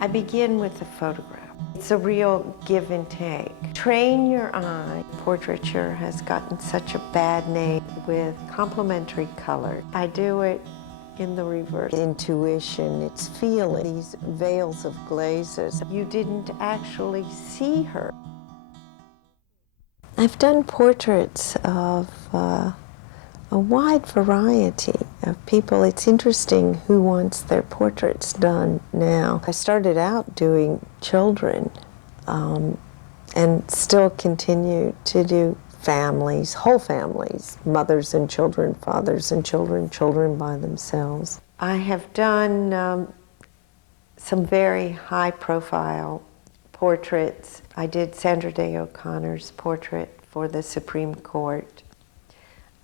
I begin with the photograph. It's a real give and take. Train your eye. Portraiture has gotten such a bad name with complementary color. I do it in the reverse. Intuition, it's feeling, these veils of glazes. You didn't actually see her. I've done portraits of a wide variety of people. It's interesting who wants their portraits done now. I started out doing children and still continue to do families, whole families, mothers and children, fathers and children, children by themselves. I have done some very high-profile portraits. I did Sandra Day O'Connor's portrait for the Supreme Court.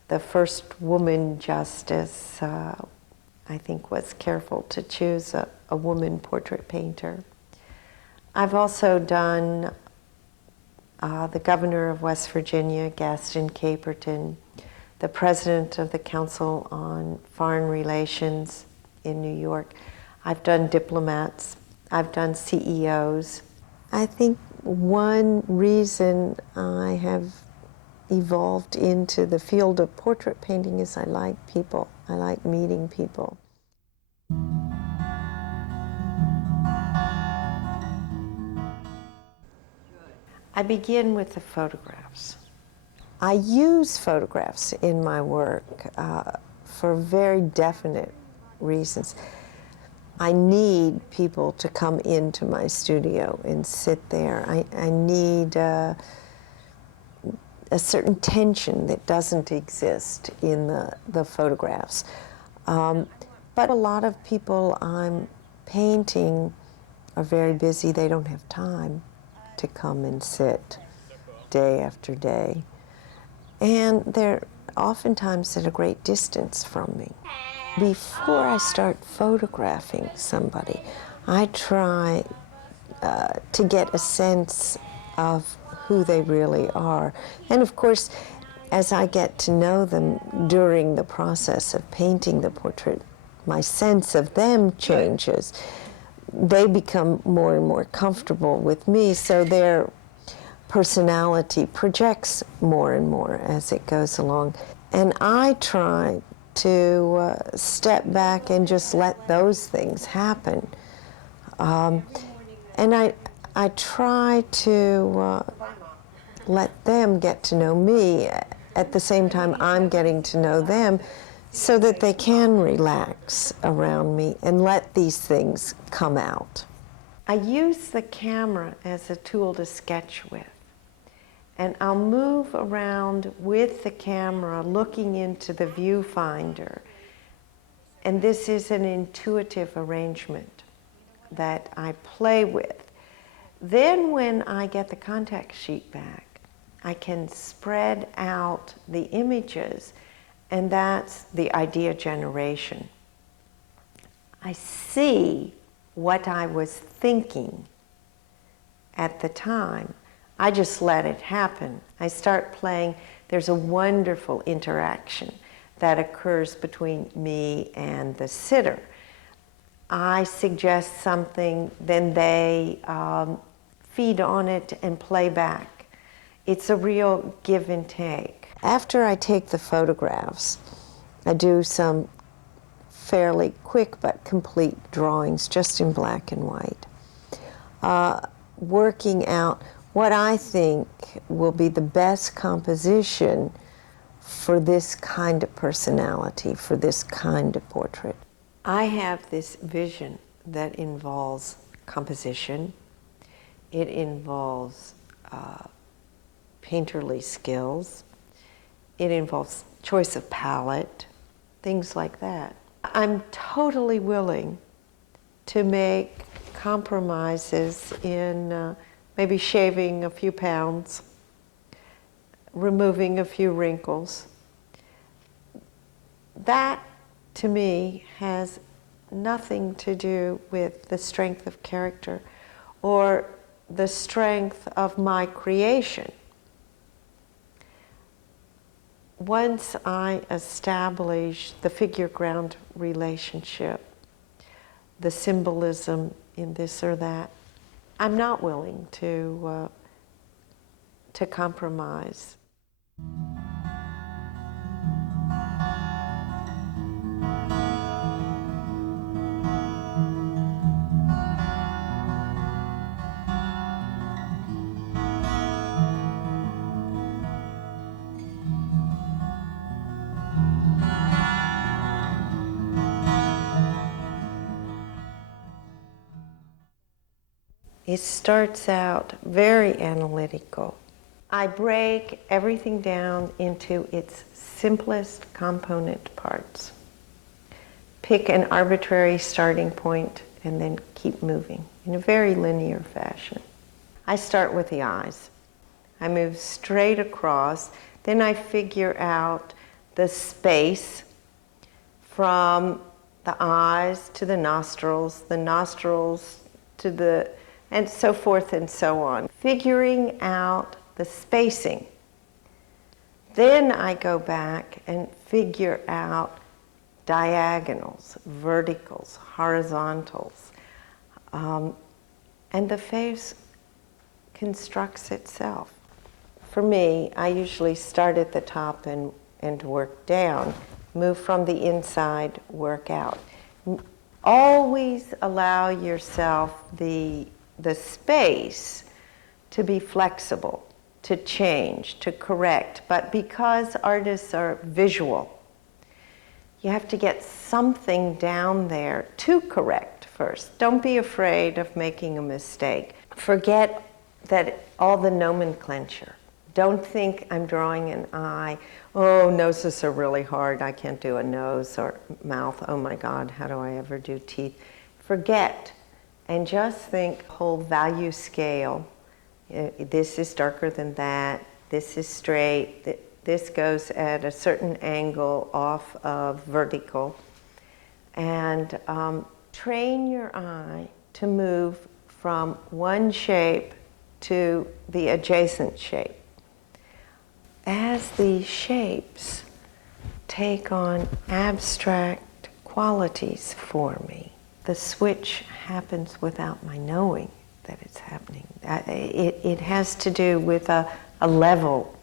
The first woman justice, I think, was careful to choose a woman portrait painter. I've also done the governor of West Virginia, Gaston Caperton, the president of the Council on Foreign Relations in New York. I've done diplomats. I've done CEOs. I think one reason I have evolved into the field of portrait painting is I like people. I like meeting people. I begin with the photographs. I use photographs in my work for very definite reasons. I need people to come into my studio and sit there. I need a certain tension that doesn't exist in the photographs. But a lot of people I'm painting are very busy. They don't have time to come and sit day after day. And they're oftentimes at a great distance from me. Before I start photographing somebody, I try to get a sense of who they really are. And of course, as I get to know them during the process of painting the portrait, my sense of them changes. They become more and more comfortable with me, so their personality projects more and more as it goes along. And I try to step back and just let those things happen. And I try to let them get to know me at the same time I'm getting to know them, so that they can relax around me and let these things come out. I use the camera as a tool to sketch with. And I'll move around with the camera looking into the viewfinder. And this is an intuitive arrangement that I play with. Then when I get the contact sheet back, I can spread out the images, and that's the idea generation. I see what I was thinking at the time. I just let it happen. I start playing. There's a wonderful interaction that occurs between me and the sitter. I suggest something, then they feed on it and play back. It's a real give and take. After I take the photographs, I do some fairly quick but complete drawings just in black and white, working out what I think will be the best composition for this kind of personality, for this kind of portrait. I have this vision that involves composition. It involves painterly skills. It involves choice of palette, things like that. I'm totally willing to make compromises in maybe shaving a few pounds, removing a few wrinkles. That, to me, has nothing to do with the strength of character or the strength of my creation. Once I establish the figure-ground relationship, the symbolism in this or that. I'm not willing to compromise. It starts out very analytical. I break everything down into its simplest component parts. Pick an arbitrary starting point and then keep moving in a very linear fashion. I start with the eyes. I move straight across, then I figure out the space from the eyes to the nostrils to the, and so forth and so on. Figuring out the spacing. Then I go back and figure out diagonals, verticals, horizontals. And the face constructs itself. For me, I usually start at the top and work down, move from the inside, work out. Always allow yourself the space to be flexible, to change, to correct. But because artists are visual, you have to get something down there to correct first. Don't be afraid of making a mistake. Forget that all the nomenclature. Don't think I'm drawing an eye. Oh, noses are really hard. I can't do a nose or mouth. Oh my God, how do I ever do teeth? Forget and just think whole value scale. This is darker than that. This is straight. This goes at a certain angle off of vertical. And train your eye to move from one shape to the adjacent shape. As these shapes take on abstract qualities for me, the switch happens without my knowing that it's happening. It has to do with a level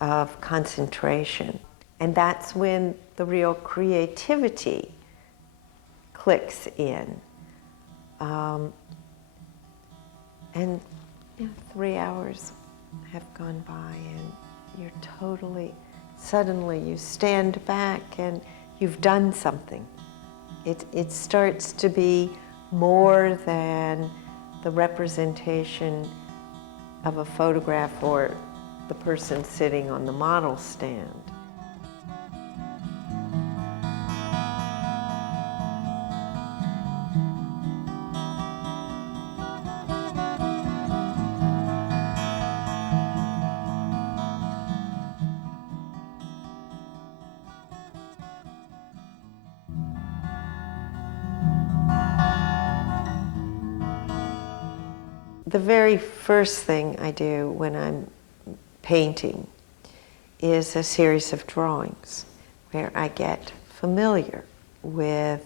of concentration. And that's when the real creativity clicks in. And 3 hours have gone by and you're totally, suddenly you stand back and you've done something. It starts to be more than the representation of a photograph or the person sitting on the model stand. The very first thing I do when I'm painting is a series of drawings where I get familiar with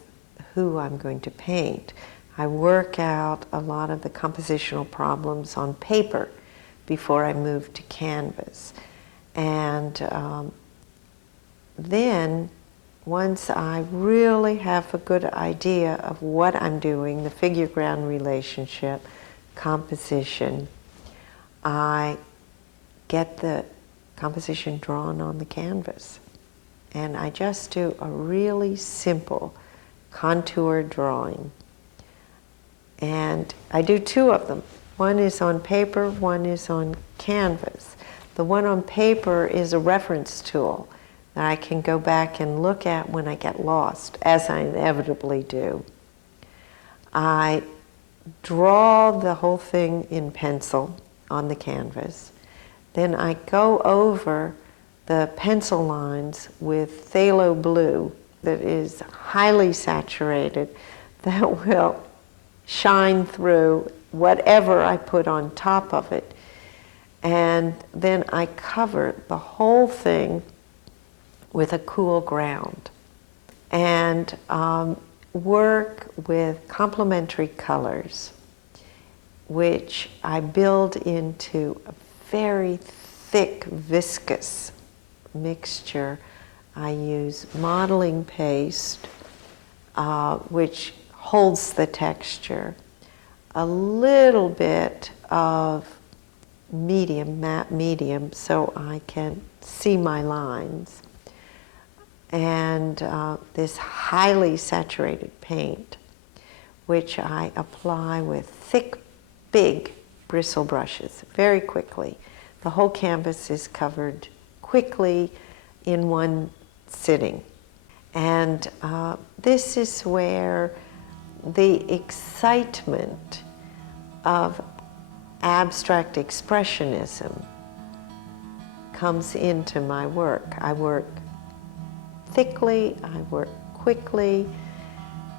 who I'm going to paint. I work out a lot of the compositional problems on paper before I move to canvas. And then once I really have a good idea of what I'm doing, the figure-ground relationship, composition, I get the composition drawn on the canvas. And I just do a really simple contour drawing. And I do two of them. One is on paper, one is on canvas. The one on paper is a reference tool that I can go back and look at when I get lost, as I inevitably do. I draw the whole thing in pencil on the canvas. Then I go over the pencil lines with phthalo blue that is highly saturated, that will shine through whatever I put on top of it. And then I cover the whole thing with a cool ground. And work with complementary colors, which I build into a very thick, viscous mixture. I use modeling paste, which holds the texture, a little bit of medium, matte medium, so I can see my lines, and this highly saturated paint, which I apply with thick, big bristle brushes very quickly. The whole canvas is covered quickly in one sitting. And this is where the excitement of abstract expressionism comes into my work. I work thickly, I work quickly.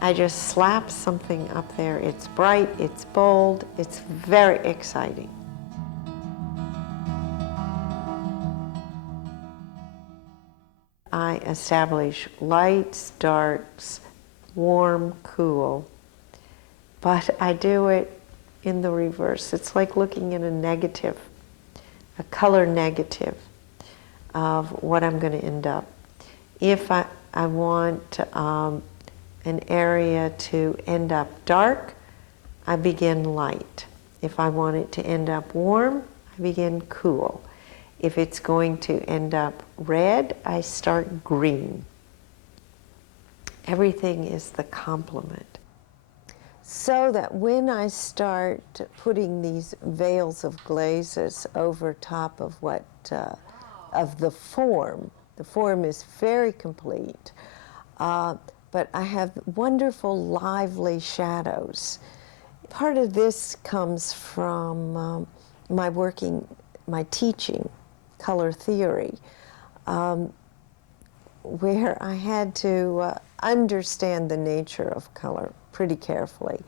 I just slap something up there. It's bright, it's bold, it's very exciting. I establish lights, darks, warm, cool, but I do it in the reverse. It's like looking at a negative, a color negative of what I'm going to end up. If I want an area to end up dark, I begin light. If I want it to end up warm, I begin cool. If it's going to end up red, I start green. Everything is the complement. So that when I start putting these veils of glazes over top of what, of the form is very complete, but I have wonderful, lively shadows. Part of this comes from my teaching color theory, where I had to understand the nature of color pretty carefully.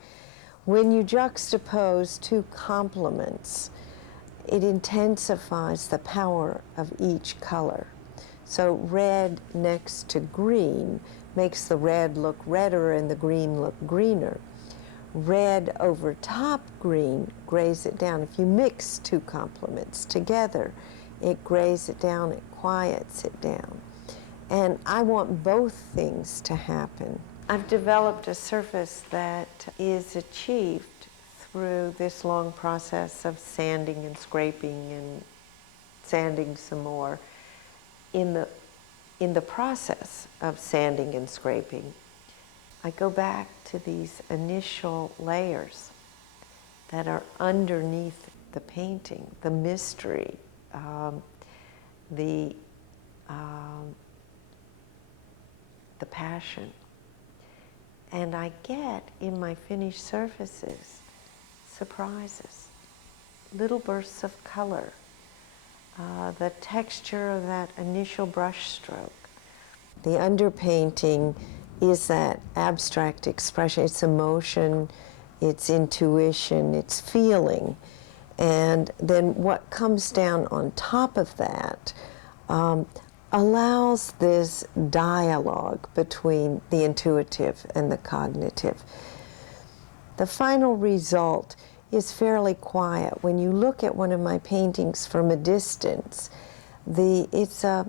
When you juxtapose two complements, it intensifies the power of each color. So red next to green makes the red look redder and the green look greener. Red over top green grays it down. If you mix two complements together, it grays it down, it quiets it down. And I want both things to happen. I've developed a surface that is achieved through this long process of sanding and scraping and sanding some more. In the process of sanding and scraping, I go back to these initial layers that are underneath the painting, the mystery, the passion. And I get in my finished surfaces surprises, little bursts of color, the texture of that initial brush stroke. The underpainting is that abstract expression. It's emotion, it's intuition, it's feeling. And then what comes down on top of that allows this dialogue between the intuitive and the cognitive. The final result is fairly quiet. When you look at one of my paintings from a distance, it's a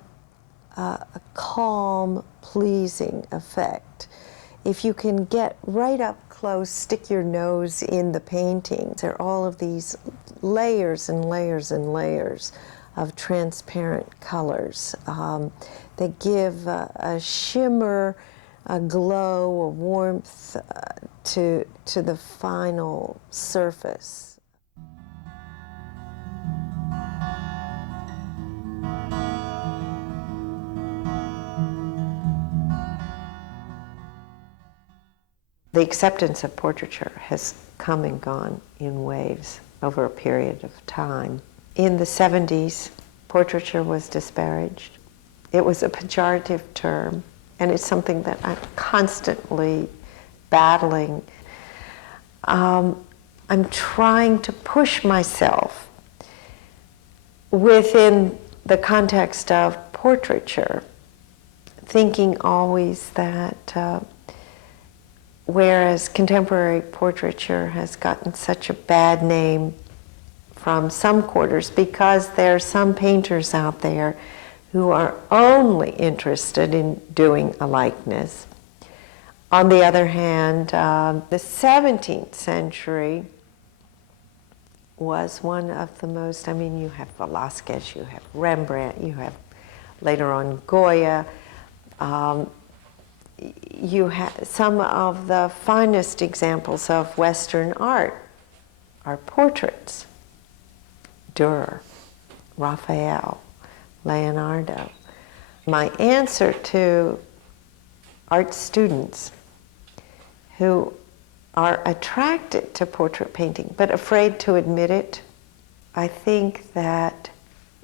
calm, pleasing effect. If you can get right up close, stick your nose in the painting, there are all of these layers and layers and layers of transparent colors that give a shimmer, a glow, a warmth to the final surface. The acceptance of portraiture has come and gone in waves over a period of time. In the 70s, portraiture was disparaged. It was a pejorative term, and it's something that I'm constantly battling. I'm trying to push myself within the context of portraiture, thinking always that whereas contemporary portraiture has gotten such a bad name from some quarters because there are some painters out there who are only interested in doing a likeness. On the other hand, the 17th century was one of the most, I mean, you have Velázquez, you have Rembrandt, you have later on Goya, you have some of the finest examples of Western art are portraits. Durer, Raphael, Leonardo. My answer to art students who are attracted to portrait painting but afraid to admit it, I think that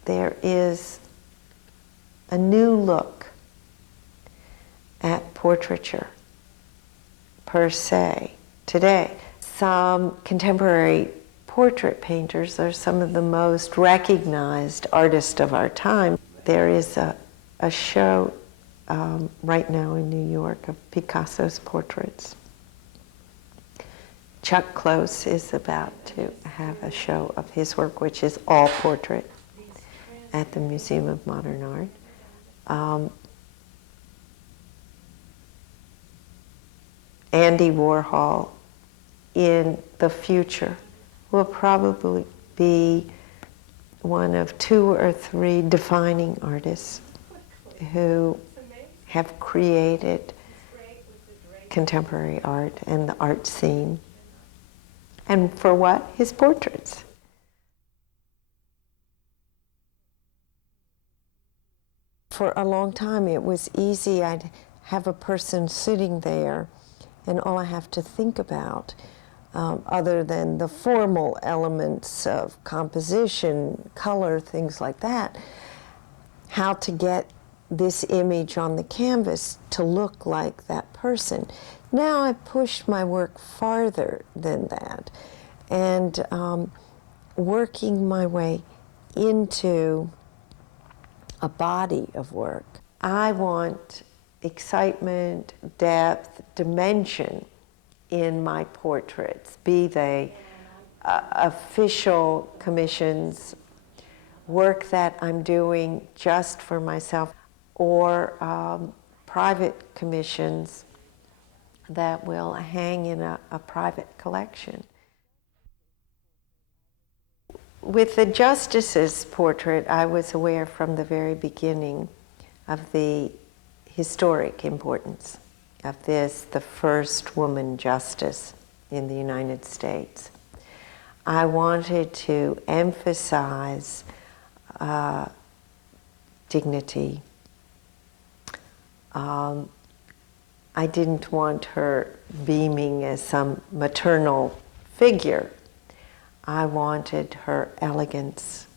there is a new look at portraiture per se today. Some contemporary portrait painters are some of the most recognized artists of our time. There is a show right now in New York of Picasso's portraits. Chuck Close is about to have a show of his work, which is all portrait, at the Museum of Modern Art. Andy Warhol, in the future, will probably be one of 2 or 3 defining artists who have created contemporary art and the art scene. And for what? His portraits. For a long time it was easy. I'd have a person sitting there and all I have to think about, other than the formal elements of composition, color, things like that, how to get this image on the canvas to look like that person. Now I've pushed my work farther than that, and working my way into a body of work. I want excitement, depth, dimension in my portraits, be they official commissions, work that I'm doing just for myself, or private commissions that will hang in a private collection. With the Justice's portrait, I was aware from the very beginning of the historic importance of this, the first woman justice in the United States. I wanted to emphasize dignity. I didn't want her beaming as some maternal figure. I wanted her elegance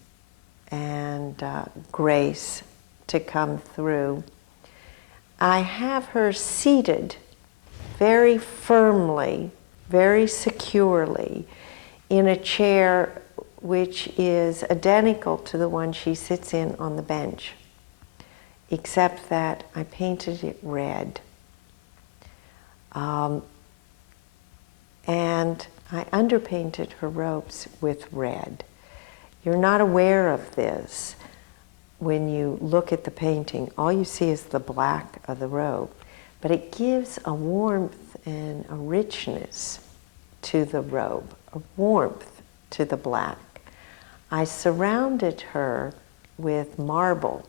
and grace to come through. I have her seated very firmly, very securely, in a chair which is identical to the one she sits in on the bench, except that I painted it red. And I underpainted her robes with red. You're not aware of this when you look at the painting. All you see is the black of the robe, but it gives a warmth and a richness to the robe, a warmth to the black. I surrounded her with marble,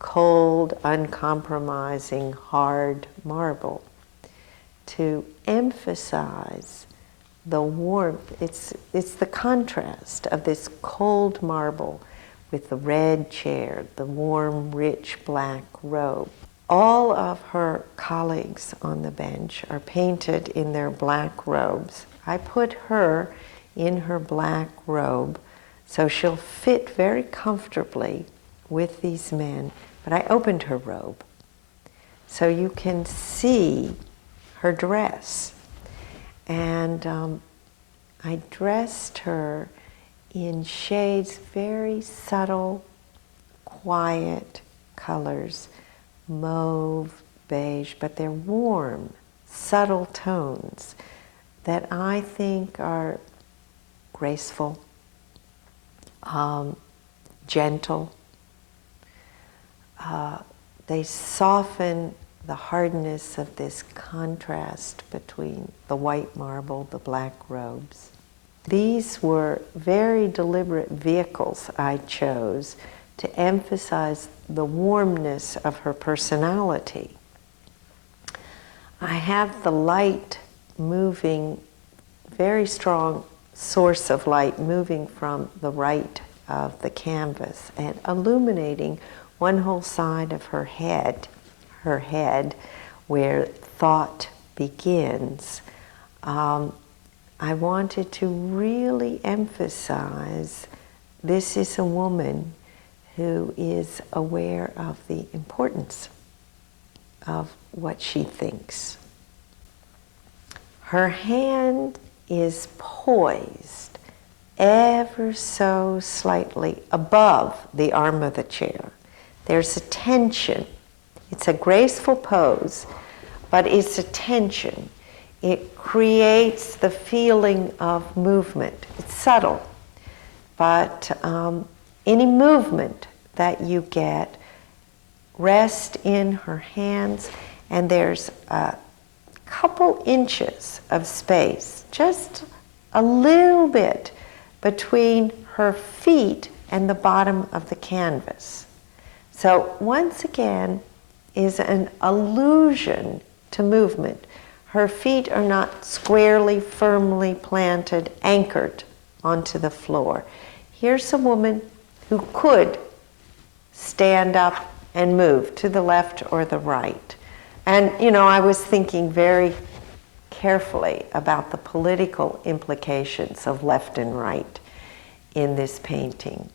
cold, uncompromising, hard marble, to emphasize the warmth. It's the contrast of this cold marble with the red chair, the warm, rich black robe. All of her colleagues on the bench are painted in their black robes. I put her in her black robe so she'll fit very comfortably with these men, but I opened her robe so you can see her dress. And I dressed her in shades, very subtle, quiet colors, mauve, beige, but they're warm subtle tones that I think are graceful, gentle. They soften the hardness of this contrast between the white marble, the black robes. These were very deliberate vehicles I chose to emphasize the warmness of her personality. I have the light moving, very strong source of light moving from the right of the canvas and illuminating one whole side of her head where thought begins. I wanted to really emphasize this is a woman who is aware of the importance of what she thinks. Her hand is poised ever so slightly above the arm of the chair. There's a tension. It's a graceful pose, but it's a tension. It creates the feeling of movement. It's subtle, but any movement that you get, rest in her hands, and there's a couple inches of space, just a little bit, between her feet and the bottom of the canvas. So once again is an allusion to movement. Her feet are not squarely, firmly planted, anchored onto the floor. Here's a woman who could stand up and move to the left or the right. And, you know, I was thinking very carefully about the political implications of left and right in this painting.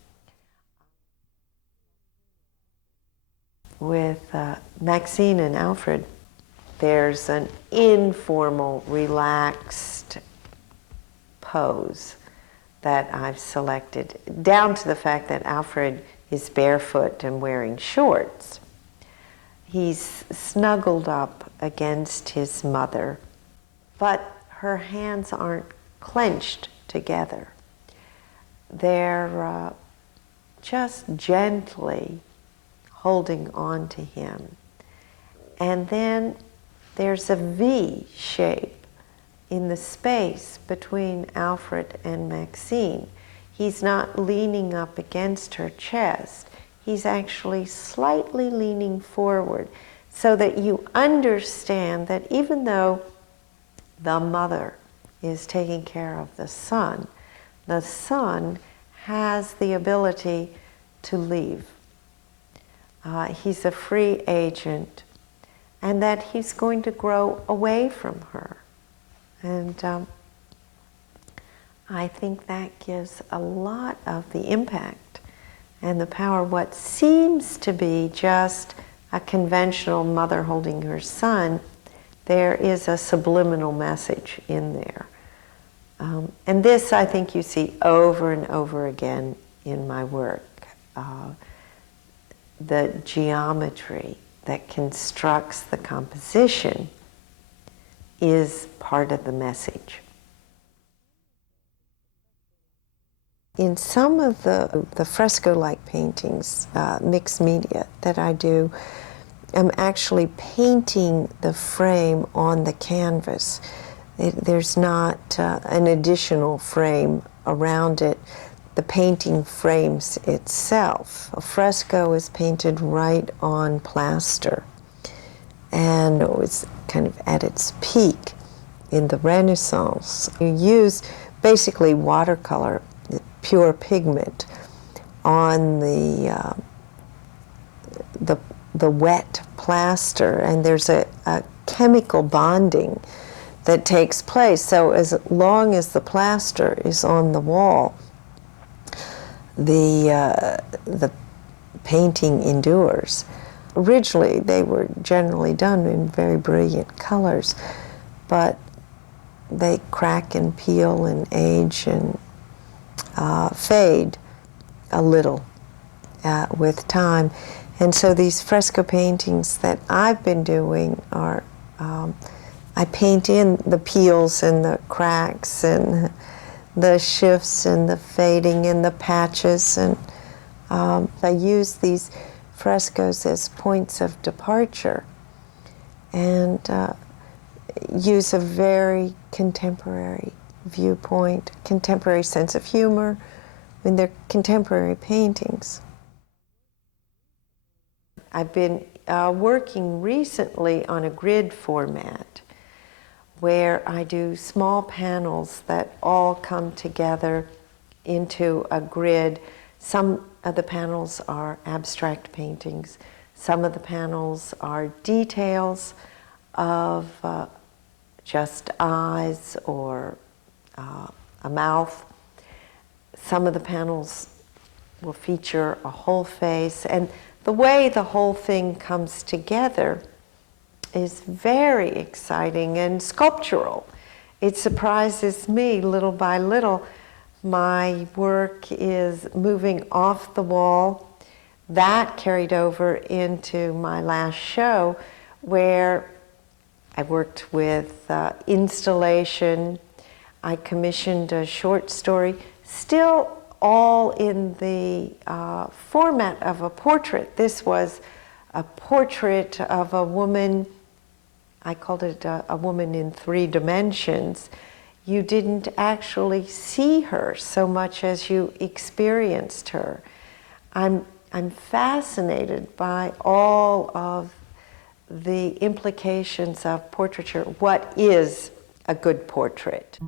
With Maxine and Alfred, there's an informal, relaxed pose that I've selected, down to the fact that Alfred is barefoot and wearing shorts. He's snuggled up against his mother, but her hands aren't clenched together. They're just gently holding on to him. And then there's a V shape in the space between Alfred and Maxine. He's not leaning up against her chest. He's actually slightly leaning forward so that you understand that even though the mother is taking care of the son has the ability to leave. He's a free agent, and that he's going to grow away from her. And I think that gives a lot of the impact and the power. What seems to be just a conventional mother holding her son, there is a subliminal message in there. And this, I think, you see over and over again in my work. The geometry that constructs the composition is part of the message. In some of the fresco-like paintings, mixed media that I do, I'm actually painting the frame on the canvas. There's not an additional frame around it. The painting frames itself. A fresco is painted right on plaster, and it was kind of at its peak in the Renaissance. You use basically watercolor, pure pigment, on the wet plaster, and there's a chemical bonding that takes place. So as long as the plaster is on the wall, the painting endures. Originally, they were generally done in very brilliant colors, but they crack and peel and age and fade a little with time. And so these fresco paintings that I've been doing are I paint in the peels and the cracks and the shifts and the fading and the patches, and I use these frescoes as points of departure and use a very contemporary viewpoint, contemporary sense of humor. I mean, they're contemporary paintings. I've been working recently on a grid format where I do small panels that all come together into a grid. Some of the panels are abstract paintings. Some of the panels are details of just eyes or a mouth. Some of the panels will feature a whole face, and the way the whole thing comes together is very exciting and sculptural. It surprises me little by little. My work is moving off the wall. That carried over into my last show, where I worked with installation. I commissioned a short story, still all in the format of a portrait. This was a portrait of a woman. I called it a woman in 3 dimensions. You didn't actually see her so much as you experienced her. I'm fascinated by all of the implications of portraiture. What is a good portrait?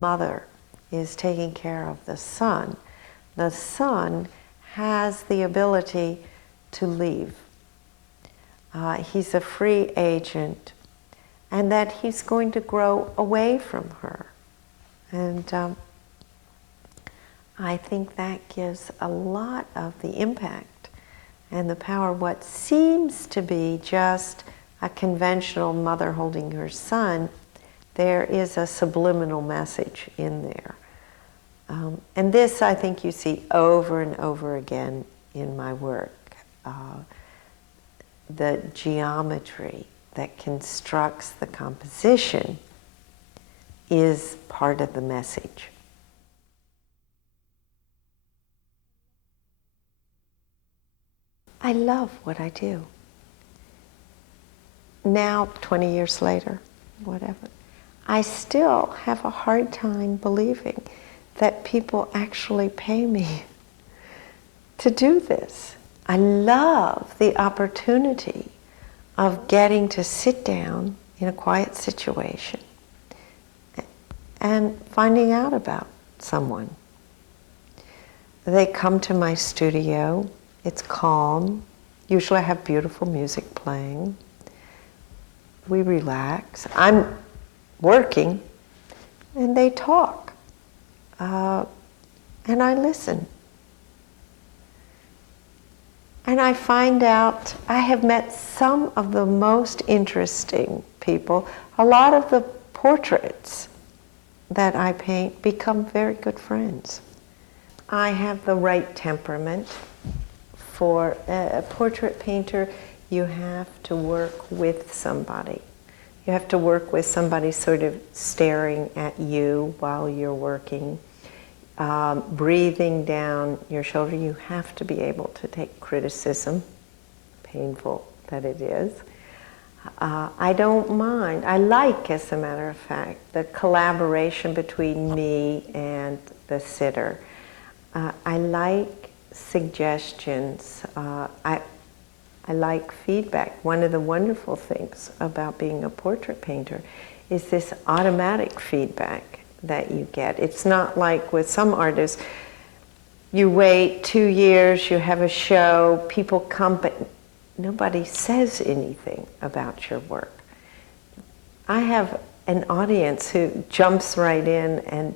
Mother is taking care of the son. The son has the ability to leave. He's a free agent, and that he's going to grow away from her. And I think that gives a lot of the impact and the power. What seems to be just a conventional mother holding her son, there is a subliminal message in there. And this, I think, you see over and over again in my work. The geometry that constructs the composition is part of the message. I love what I do. Now, 20 years later, whatever, I still have a hard time believing that people actually pay me to do this. I love the opportunity of getting to sit down in a quiet situation and finding out about someone. They come to my studio, it's calm. Usually I have beautiful music playing. We relax. I'm working, and they talk. And I listen. And I find out I have met some of the most interesting people. A lot of the portraits that I paint become very good friends. I have the right temperament. For a portrait painter, you have to work with somebody. You have to work with somebody sort of staring at you while you're working, breathing down your shoulder. You have to be able to take criticism, painful that it is. I don't mind. I like, as a matter of fact, the collaboration between me and the sitter. I like suggestions. I like feedback. One of the wonderful things about being a portrait painter is this automatic feedback that you get. It's not like with some artists, you wait 2 years, you have a show, people come, but nobody says anything about your work. I have an audience who jumps right in and